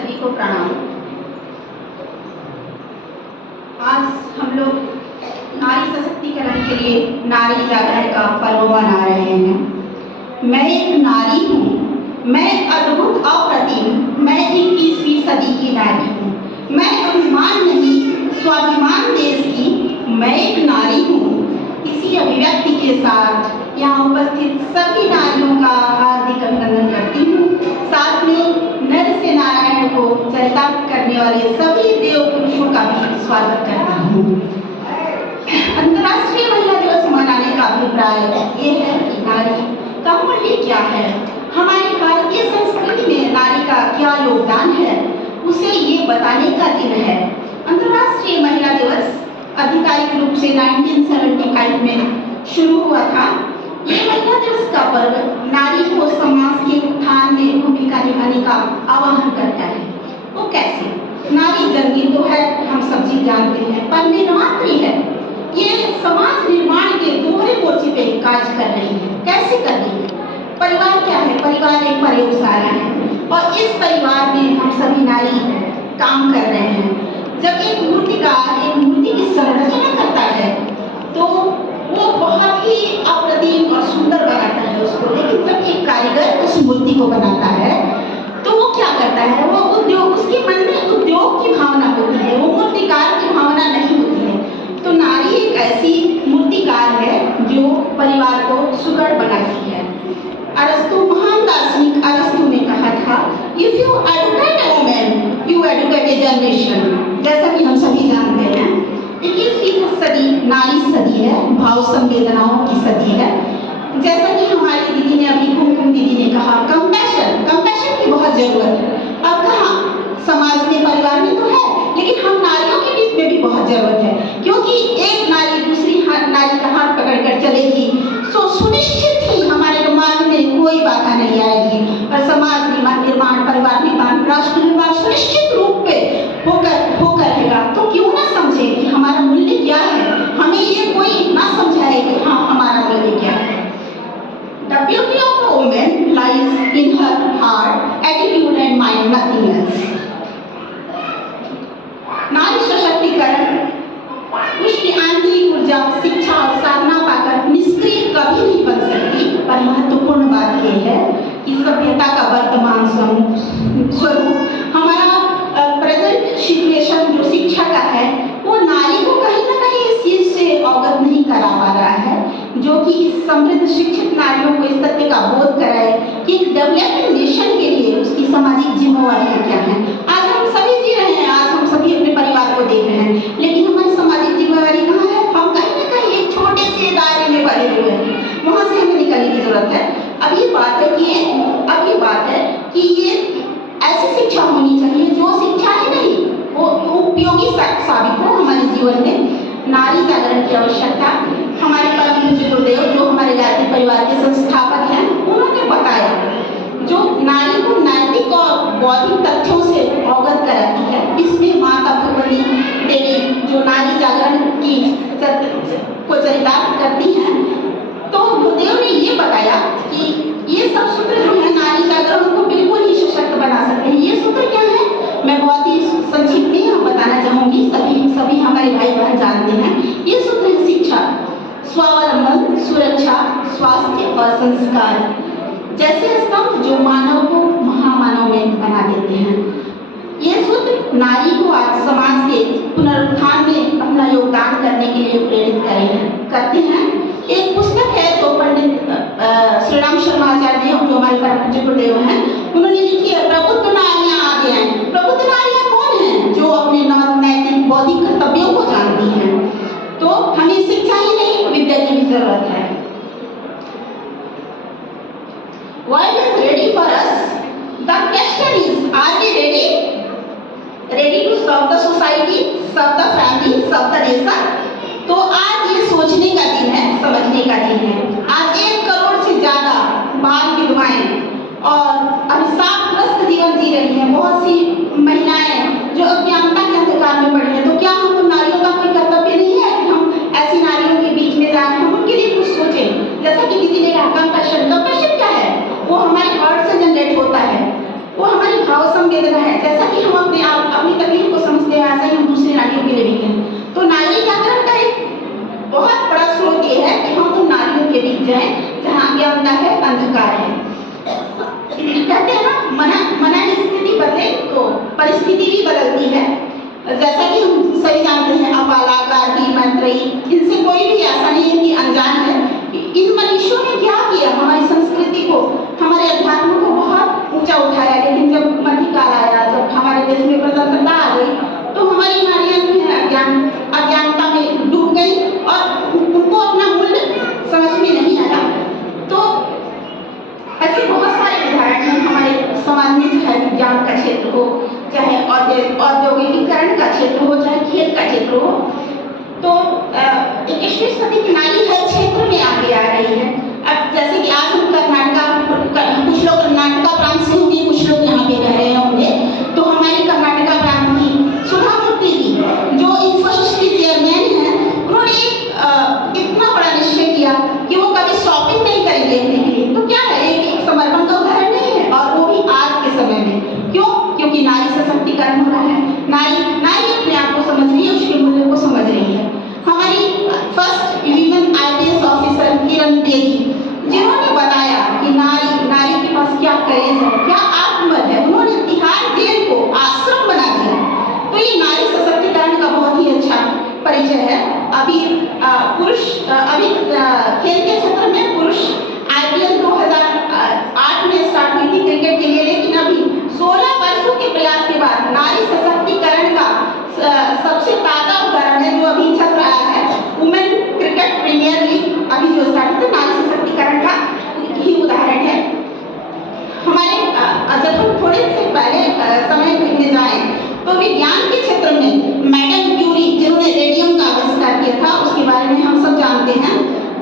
सभी को प्रणाम। आज हम लोग नारी सशक्तिकरण के लिए नारी जागरण का पर्व मना रहे हैं। मैं एक नारी हूँ, मैं अद्भुत अप्रतिम, मैं 21वीं सदी की नारी हूँ। मैं अभिमान नहीं, स्वाभिमान देश की मैं एक नारी हूँ। इसी अभिव्यक्ति के साथ यहाँ उपस्थित सभी नारियों का हार्दिक अभिनंदन करती हूँ। साथ में नर से नारायण को चरितार्थ करने वाले सभी देव पुरुषों का भी स्वागत करता हूँ। अंतर्राष्ट्रीय महिला दिवस मनाने का अभिप्राय ये है कि नारी का मूल्य क्या है, हमारी भारतीय संस्कृति में नारी का क्या योगदान है, उसे ये बताने का दिन है। अंतर्राष्ट्रीय महिला दिवस आधिकारिक रूप से 1975 में शुरू हुआ था। ये महिला दिवस का पर्व नारी को समाज के उत्थान में भूमिका निभाने का आह्वान करता है। वो कैसे? नारी जन्मी तो है, हम सब चीज जानते हैं, पर निर्मात्री है। ये समाज निर्माण के दोहरे मोर्चे पे कार्य कर रही है। कैसे कर रही है? परिवार क्या है? परिवार एक प्रयोगशाला है और इस परिवार में हम सभी नारी काम कर रहे हैं। जब एक मूर्तिकार एक मूर्ति की संरचना करता है तो वो बहुत ही अप्रतिम और सुंदर बनाता है उसको, लेकिन जब एक कारीगर उस मूर्ति को बनाता है तो वो क्या करता है, वो उद्योग, उसके मन में उद्योग की भावना होती है, वो मूर्तिकार की भावना नहीं होती है। तो नारी एक ऐसी मूर्तिकार है जो परिवार को सुदृढ़ बनाती है। अरस्तु, महान दार्शनिक अरस्तु ने कहा था, if you educate a woman you educate a generation. जैसा कि हम सभी जानते हैं 21वीं सदी नारी सदी है, भाव संवेदनाओं की सदी है। जैसा कि हमारी दीदी ने अभी कुमकुम दीदी ने कहा, कंपैशन की बहुत जरूरत है। और कहाँ? समाज में, परिवार में तो है, लेकिन हम नारियों के बीच में भी बहुत जरूरत है, क्योंकि एक नारी दूसरी नारी का हाथ पकड़कर चलेगी तो सुनिश्चित ही हमारे दिमाग में कोई बाधा नहीं आएगी और समाज निर्माण, परिवार निर्माण, राष्ट्र निर्माण सुनिश्चित रूप पे होकर रहेगा। तो क्यों ना समझे कि हमारा मूल्य क्या है, हमें ये कोई ना समझाए कि हाँ हमारा मूल्य क्या है। The beauty of a woman lies in her heart, attitude and mind, nothing else. नारी सशक्तिकरण उसकी आंतरिक ऊर्जा, शिक्षा और साधना पाकर निष्क्रिय कभी नहीं बन सकती। पर महत्वपूर्ण बात यह है कि सभ्यता का वर्तमान स्वरूप, हमारा प्रेजेंट सिचुएशन जो शिक्षा का है, वो नारी को कहीं ना कहीं इस चीज से अवगत नहीं करा पा रहा है, जो कि इस समृद्ध शिक्षित नारियों को इस तथ्य का बोध कराए कि एक डेवलपिंग नेशन के लिए उसकी सामाजिक जिम्मेवारियां क्या हैं। आज हम सभी जी रहे हैं, आज हम सभी अपने परिवार को देख रहे हैं, लेकिन हमारी सामाजिक जिम्मेवारी कहाँ है? हम कहीं ना कहीं एक छोटे से दायरे में पड़े हुए हैं, वहां से हमें निकलने की जरूरत है। अब ये बात है कि ये ऐसी शिक्षा होनी चाहिए जो शिक्षा ही नहीं, वो उपयोगी साबित हो हमारे जीवन में। नारी जागरण की आवश्यकता हमारे परम पूज्य गुरुदेव, जो हमारे गायत्री परिवार के संस्थापक हैं, उन्होंने बताया, जो नारी को नैतिक और बौद्धिक तथ्यों से अवगत कराती है। इसमें माता भगवती देवी जो नारी जागरण की को चरितार्थ करती हैं, तो गुरुदेव ने ये बताया कि ये सब सूत्र जो है नारी जागरण को बिल्कुल ही सशक्त बना सकते हैं। ये सूत्र क्या है, मैं बहुत ही संक्षिप्त में बताना चाहूंगी, सभी हमारे भाई बहन जानते हैं। ये सूत्र है शिक्षा, स्वावलंबन, सुरक्षा, स्वास्थ्य और संस्कार जैसे स्तंभ जो मानव को महामानव में बना देते हैं। ये सूत्र नारी को आज समाज के पुनरुत्थान में अपना योगदान करने के लिए प्रेरित करते हैं। एक पुस्तक है जो पंडित श्री राम शर्मा आचार्य, जो हमारे परम पूज्य गुरुदेव हैं, उन्होंने लिखी है, प्रबुद्ध नारियां आगे हैं। प्रबुद्ध नारियां कौन हैं? जो अपने नैतिक बौद्धिक कर्तव्यों को जानती हैं। तो हमें शिक्षा ही नहीं, विद्या की भी जरूरत है। World is ready for us. The question is, are we ready? Ready to serve the society, serve the family, serve the nation? तो आज ये सोचने का दिन है, समझने का दिन है। आज 1 करोड़ से ज्यादा बाल विधवाएं और अभिशापग्रस्त जीवन जी रही हैं, बहुत सी महिलाएं जो अज्ञानता के अंधकार में पड़ी हैं। तो क्या हम नारियों का कोई कर्तव्य नहीं है कि हम ऐसी नारियों के बीच में जाएं, हम उनके लिए कुछ सोचें? जैसा कि दीदी ने कहा, कंपैशन क्या है? वो हमारे हार्ट से जनरेट होता है, वो हमारी भाव संवेदना है। जैसा कि अधिकार है। कहते हैं ना, मना की स्थिति बदले तो परिस्थिति भी बदलती है। जैसा कि हम सही जानते हैं, अपाला, गार्गी, मैत्रेयी, इनसे कोई भी ऐसा नहीं है कि अनजान है। इन मनीषियों ने क्या किया, हमारी संस्कृति को, हमारे अध्यात्म को बहुत ऊंचा उठाया। लेकिन जब मध्यकाल आया, जब हमारे देश में प्रजातंत्रता आ गई, तो हमारी नारियां जो है अज्ञानता में डूब गई और उनको अपना मूल्य समझ में नहीं आया। तो ऐसे बहुत सारे उदाहरण हैं हमारे समाज में, चाहे विज्ञान का क्षेत्र हो, चाहे औद्योगिकीकरण का क्षेत्र हो, चाहे खेल का क्षेत्र हो। तो 21वीं सदी की नारी हर क्षेत्र में आगे आ रही है। अब जैसे कि आज हम कुछ लोग कर्नाटका प्रांत से होंगे, कुछ लोग यहाँ पे रह रहे होंगे, तो हमारी कर्नाटका प्रांत की सुधा मूर्ति जी, जो इंफोसिस की चेयरमैन है, उन्होंने इतना बड़ा निश्चय किया कि वो कभी शॉपिंग नहीं करेंगे अपने लिए। तो क्या है, एक समर्पण का उदाहरण नहीं है, और वो भी आज के समय में। क्यों? क्योंकि नारी सशक्तिकरण हो रहा है। नारी अपने आप को समझ रही है, उसके मूल्य को समझ रही है। हमारी first women IPS officer Kiran Bedi, जिन्होंने बताया कि नारी के पास क्या करेज है, क्या आत्मबल है, उन्होंने तिहाड़ जेल को आश्रम बना दिया। तो ये नारी सशक्तिकरण का बहुत ही अच्छा परिचय है। अभी खेल के क्षेत्र में पुरुष IPL 2008 में स्टार्ट हुई थी क्रिकेट के लिए, लेकिन अभी 16 वर्षों के प्रयास के बाद नारी सशक्तिकरण का सबसे ताजा उदाहरण है जो अभी चल रहा है, वुमेन क्रिकेट प्रीमियर लीग अभी जो स्टार्ट हुई, नारी सशक्तिकरण का ही उदाहरण है। हमारे जब हम थोड़े से पहले समय में जाएं, तो विज्ञान के क्षेत्र में मैडम क्यूरी, जिन्होंने रेडियम का आविष्कार किया था, उसके बारे में हम सब जानते हैं।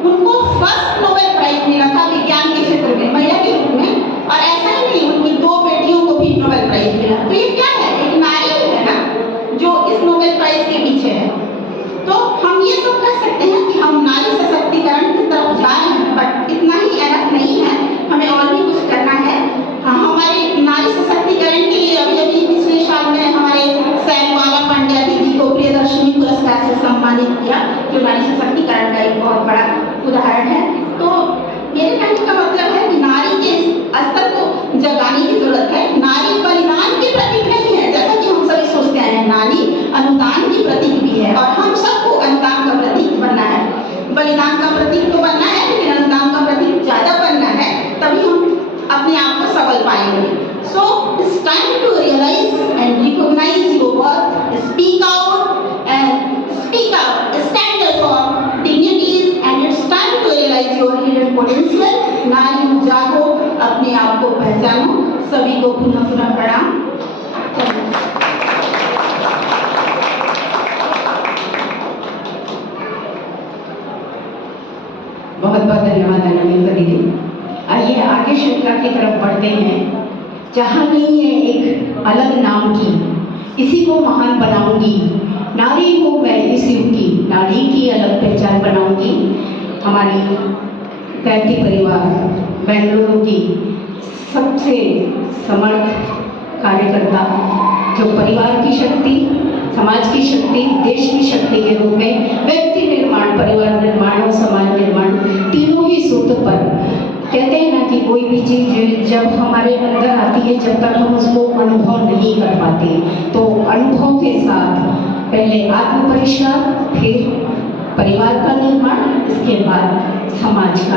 उनको फर्स्ट नोबेल प्राइज मिला था विज्ञान के क्षेत्र में, महिला के रूप में। और ऐसा ही नहीं, उनकी 2 बेटियों को भी नोबेल प्राइज मिला। तो ये क्या है, एक नारी है ना जो इस नोबेल प्राइज के पीछे है। तो हम ये सब कह सकते हैं कि हम नारी सशक्तिकरण की तरफ जा रहे हैं, बट इतना ही एनफ नहीं है, हमें और भी कुछ करना है। हमारे नारी सशक्तिकरण के लिए अभी पिछले साल में हमारे सैलबाला पांड्या दीदी को प्रियदर्शनी पुरस्कार से सम्मानित किया, जो नारी सशक्तिकरण का एक बहुत बड़ा उदाहरण है। तो मेरे कहने का मतलब है कि नारी के स्तर को जगाने की जरूरत है। नारी बलिदान की प्रतीक नहीं है, जैसा कि हम सभी सोचते हैं। नारी अनुदान की प्रतीक भी है, और हम सबको अनुदान का प्रतीक बनना है। बलिदान का प्रतीक तो बनना है, लेकिन अनुदान का प्रतीक ज्यादा बनना है, तभी हम अपने आप को सबल पाएंगे। So it's time to realize and recognize your worth, speak out and stand up for dignities, and it's time to realize your hidden potential. नारी जागो, अपने आप को पहचानो। सभी को पुनः प्रणाम। बहुत बहुत धन्यवाद अनिता दीदी। आइए आगे श्रृंखला की तरफ बढ़ते हैं। जहाँ नहीं है एक अलग नाम की, इसी को महान बनाऊंगी। नारी हूँ मैं इस युग की, नारी की अलग पहचान बनाऊंगी। हमारी गायत्री परिवार बेंगलुरु की सबसे समर्थ कार्यकर्ता, जो परिवार की शक्ति, समाज की शक्ति, देश की शक्ति के रूप में व्यक्ति निर्माण, परिवार निर्माण और समाज निर्माण, तीनों ही सूत्र पर कहते हैं ना कि कोई भी चीज़ जब हमारे अंदर आती है, जब तक हम उसको अनुभव नहीं कर पाते, तो अनुभव के साथ पहले आत्म परिष्कार, फिर परिवार का निर्माण, इसके बाद समाज का